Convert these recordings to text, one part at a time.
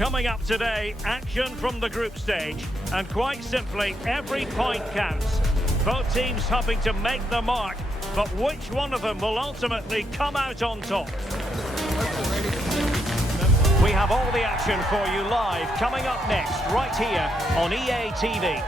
Coming up today, action from the group stage. And quite simply, every point counts. Both teams hoping to make the mark, but which one of them will ultimately come out on top? We have all the action for you live coming up next, right here on EA TV.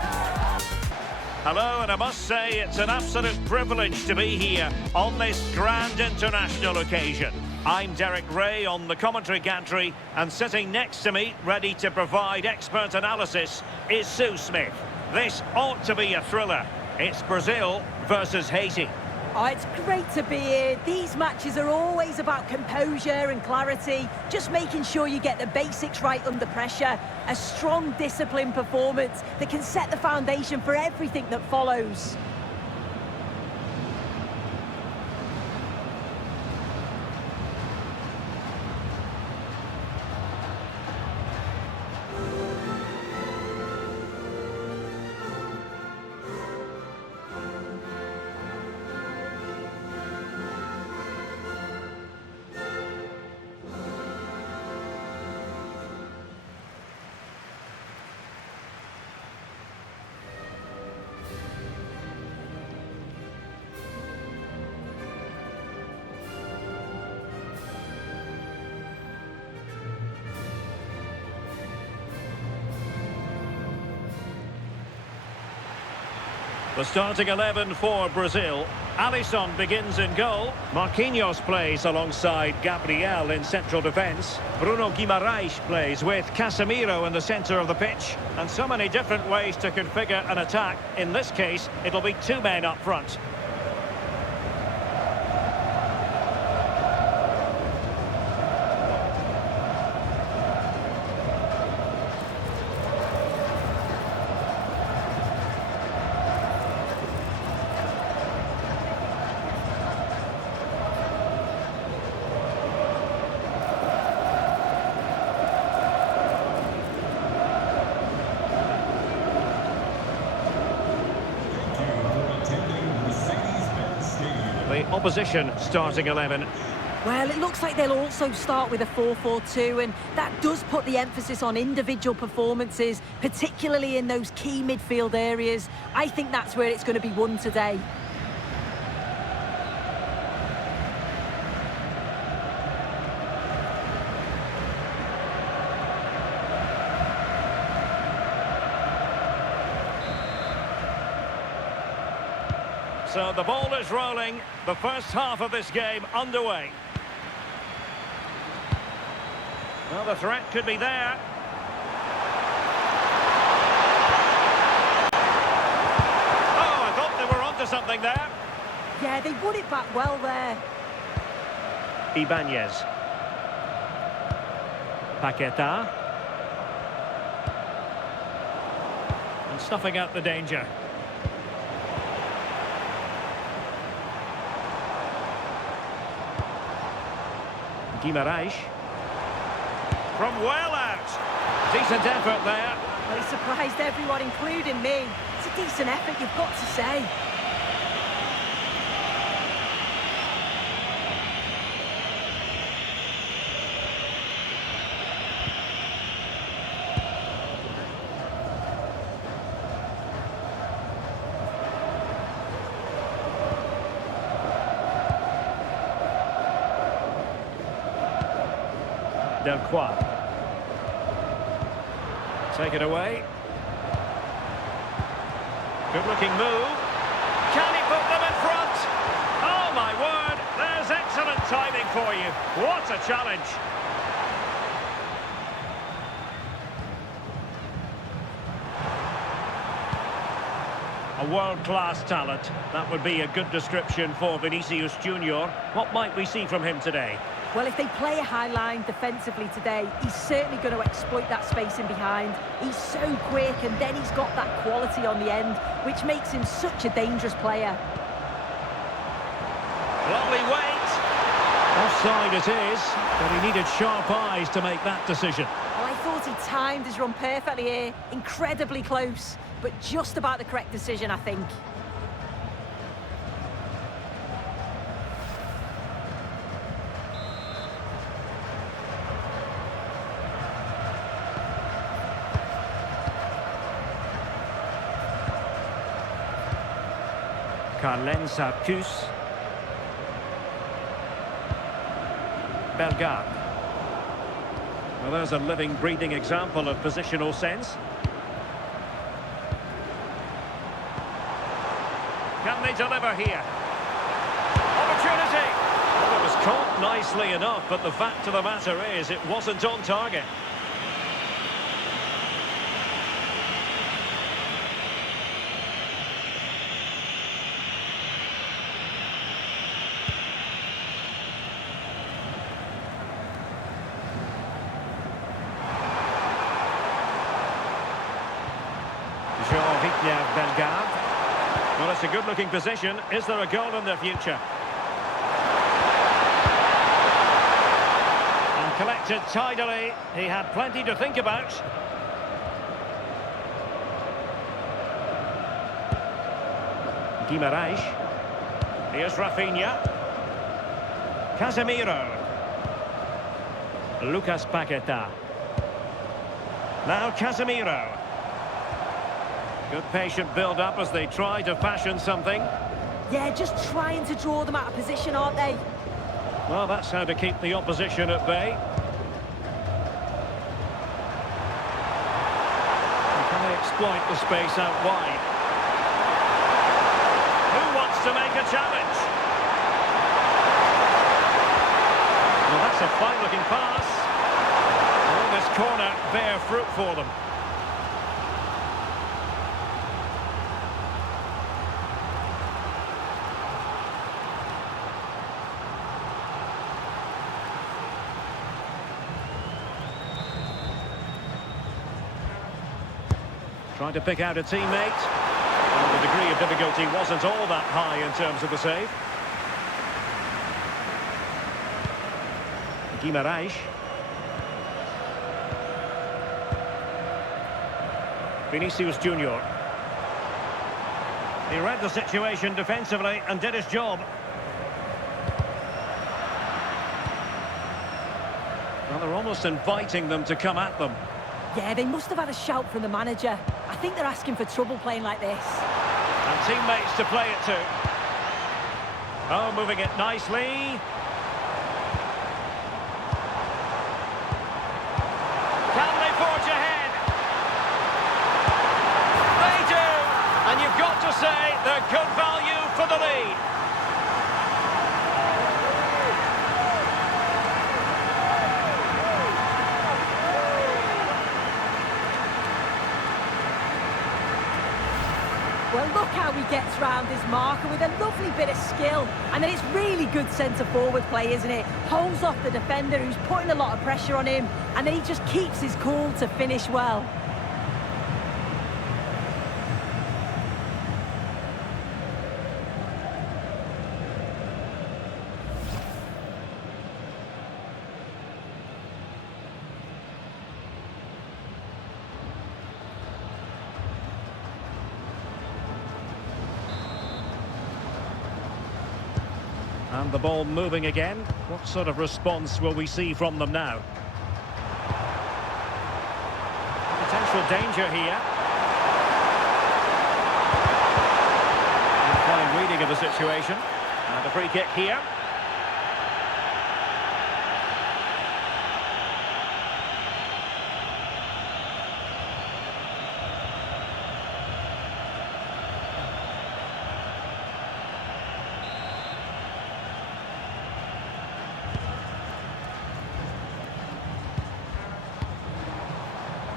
Hello, and I must say it's an absolute privilege to be here on this grand international occasion. I'm Derek Ray on the commentary gantry, and sitting next to me, ready to provide expert analysis, is Sue Smith. This ought to be a thriller. It's Brazil versus Haiti. Oh, it's great to be here. These matches are always about composure and clarity, just making sure you get the basics right under pressure. A strong, disciplined performance that can set the foundation for everything that follows. The starting 11 for Brazil. Alisson begins in goal. Marquinhos plays alongside Gabriel in central defence. Bruno Guimaraes plays with Casemiro in the centre of the pitch. And so many different ways to configure an attack. In this case, it'll be two men up front. The opposition starting 11. Well, it looks like they'll also start with a 4-4-2, and that does put the emphasis on individual performances, particularly in those key midfield areas. I think that's where it's going to be won today. So the ball is rolling, the first half of this game underway. Well, the threat could be there. Oh, I thought they were onto something there. Yeah, they won it back well there. Ibanez. Paqueta. And snuffing out the danger. Guimaraes. From well out. Decent effort there. Well, he surprised everyone, including me. It's a decent effort, you've got to say. Delcroix. Take it away. Good looking move. Can he put them in front? Oh my word, there's excellent timing for you. What a challenge. A world-class talent. That would be a good description for Vinicius Junior. What might we see from him today? Well, if they play a high line defensively today, he's certainly going to exploit that space in behind. He's so quick, and then he's got that quality on the end, which makes him such a dangerous player. Lovely weight. Offside it is, but he needed sharp eyes to make that decision. Well, I thought he timed his run perfectly here. Incredibly close, but just about the correct decision, I think. Carlen Sarcus. Bellegarde. Well, there's a living, breathing example of positional sense. Can they deliver here? Opportunity! Well, it was caught nicely enough, but the fact of the matter is it wasn't on target. Bellegarde. Well, it's a good-looking position. Is there a goal in the future? And collected tidily. He had plenty to think about. Guimaraes. Here's Rafinha. Casemiro. Lucas Paqueta. Now Casemiro. Good patient build-up as they try to fashion something. Yeah, just trying to draw them out of position, aren't they? Well, that's how to keep the opposition at bay. And can they exploit the space out wide? Who wants to make a challenge? Well, that's a fine-looking pass. Will this corner bear fruit for them? Trying to pick out a teammate. Well, the degree of difficulty wasn't all that high in terms of the save. Guimaraes. Vinicius Junior. He read the situation defensively and did his job. Well, they're almost inviting them to come at them. Yeah, they must have had a shout from the manager. I think they're asking for trouble playing like this. And teammates to play it to. Oh, moving it nicely. Can they forge ahead? They do! And you've got to say they're good value for the lead. Well, look how he gets round his marker with a lovely bit of skill. And then it's really good centre-forward play, isn't it? Holds off the defender who's putting a lot of pressure on him. And then he just keeps his cool to finish well. And the ball moving again. What sort of response will we see from them now? Potential danger here. And fine reading of the situation. And a free kick here.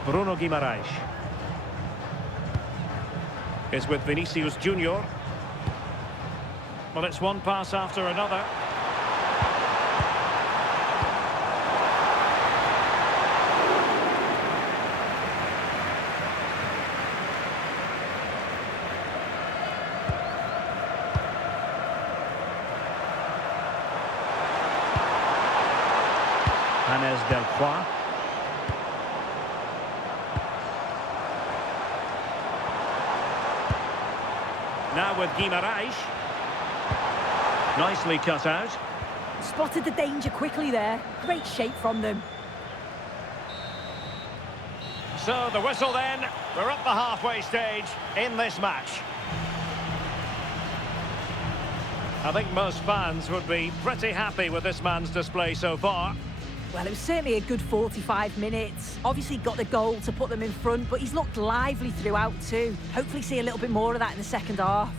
Bruno Guimaraes is with Vinicius Junior. Well, it's one pass after another. Hannes Delcroix. Now with Guimaraes. Nicely cut out. Spotted the danger quickly there. Great shape from them. So the whistle then. We're up the halfway stage in this match. I think most fans would be pretty happy with this man's display so far. Well, it was certainly a good 45 minutes. Obviously got the goal to put them in front, but he's looked lively throughout too. Hopefully see a little bit more of that in the second half.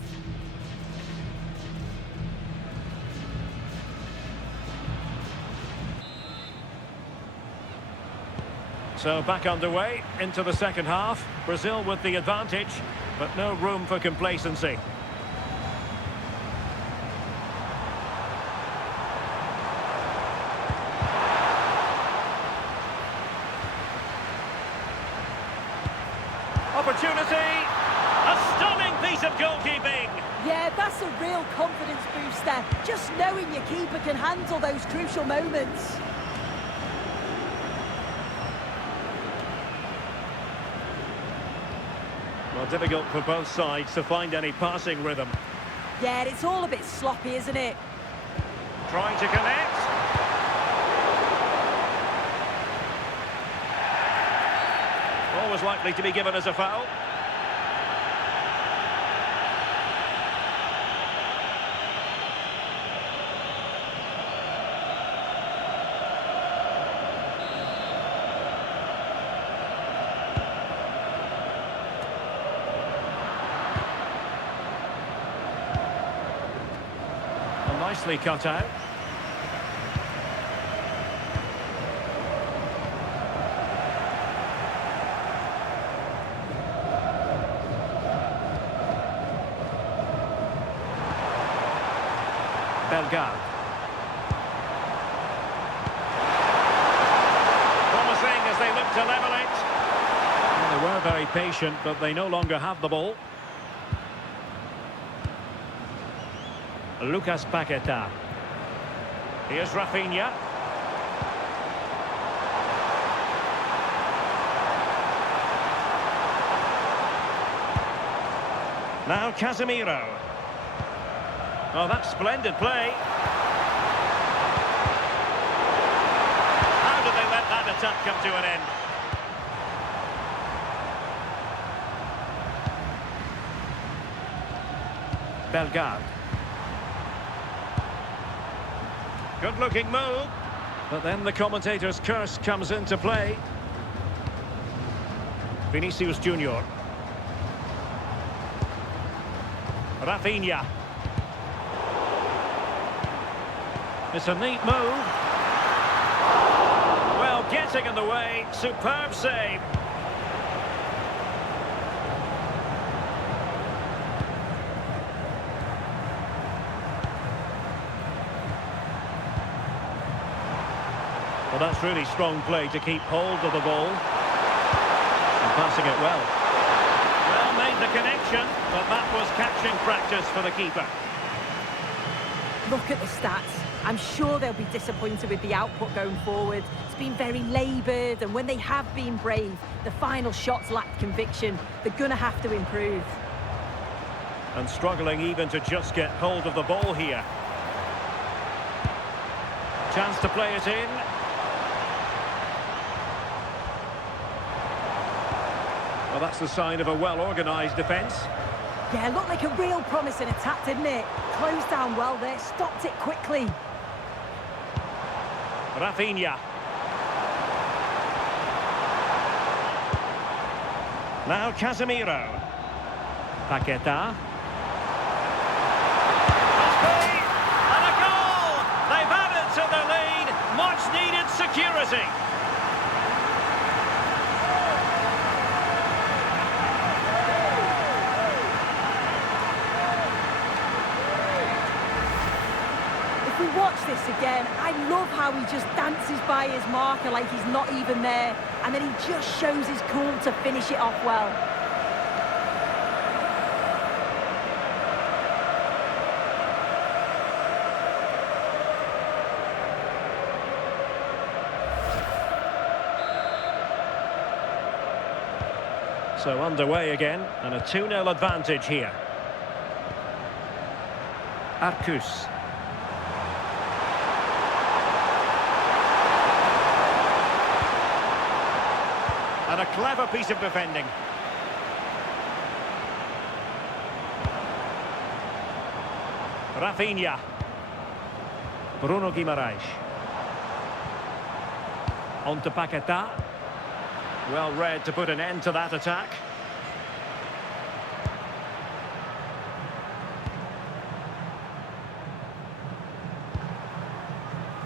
So back underway into the second half. Brazil with the advantage, but no room for complacency. Opportunity! A stunning piece of goalkeeping! Yeah, that's a real confidence booster. Just knowing your keeper can handle those crucial moments. Well, difficult for both sides to find any passing rhythm. Yeah, it's all a bit sloppy, isn't it? Trying to connect. Always likely to be given as a foul. Nicely cut out. Bellegarde. Promising as they look to level it. Well, they were very patient, but they no longer have the ball. Lucas Paqueta. Here's Rafinha. Now Casemiro. Oh, that's splendid play. How did they let that attack come to an end? Bellegarde. Good-looking move. But then the commentator's curse comes into play. Vinicius Junior. Rafinha. It's a neat move. Well, getting in the way. Superb save. Well, that's really strong play to keep hold of the ball. And passing it well. Well, made the connection, but that was catching practice for the keeper. Look at the stats. I'm sure they'll be disappointed with the output going forward. It's been very laboured, and when they have been brave, the final shots lacked conviction. They're going to have to improve. And struggling even to just get hold of the ball here. Chance to play it in. Well, that's the sign of a well-organised defence. Yeah, looked like a real promising attack, didn't it? Closed down well there, stopped it quickly. Rafinha. Now Casemiro. Paqueta. And a goal! They've added to the lead. Much-needed security. If we watch this again, I love how he just dances by his marker like he's not even there, and then he just shows his cool to finish it off well. So underway again, and a 2-0 advantage here. Arcus. And a clever piece of defending. Rafinha. Bruno Guimaraes. On to Paquetá. Well read to put an end to that attack.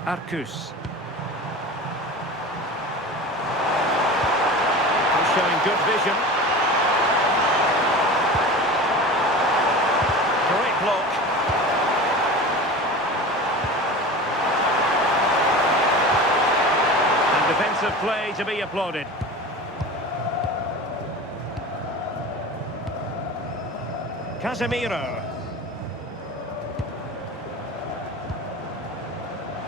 Arcus. He's showing good vision. Great block. And defensive play to be applauded. Casemiro.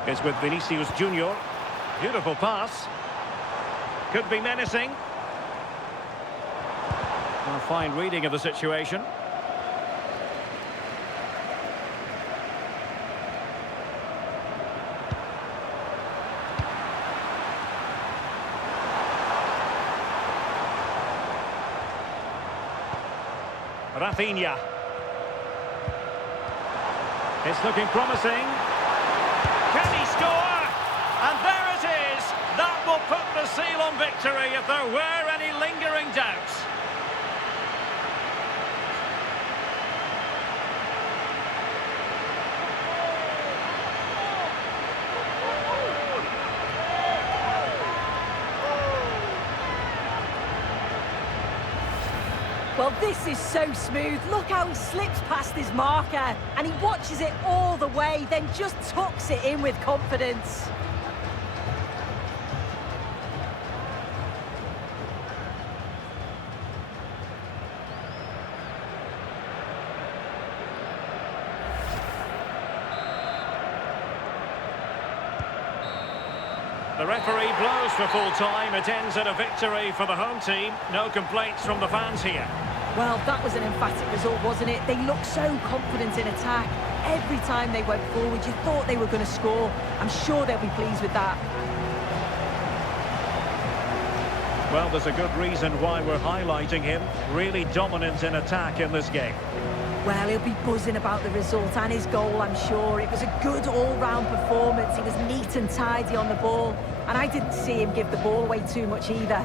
It's with Vinicius Junior. Beautiful pass. Could be menacing. A fine reading of the situation. Rafinha. It's looking promising. Can he score? And there it is. That will put the seal on victory if there were any lingering doubts. Well, this is so smooth. Look how he slips past his marker and he watches it all the way, then just tucks it in with confidence. The referee blows for full time. It ends in a victory for the home team. No complaints from the fans here. Well, that was an emphatic result, wasn't it? They looked so confident in attack. Every time they went forward, you thought they were going to score. I'm sure they'll be pleased with that. Well, there's a good reason why we're highlighting him. Really dominant in attack in this game. Well, he'll be buzzing about the result and his goal, I'm sure. It was a good all-round performance. He was neat and tidy on the ball. And I didn't see him give the ball away too much either.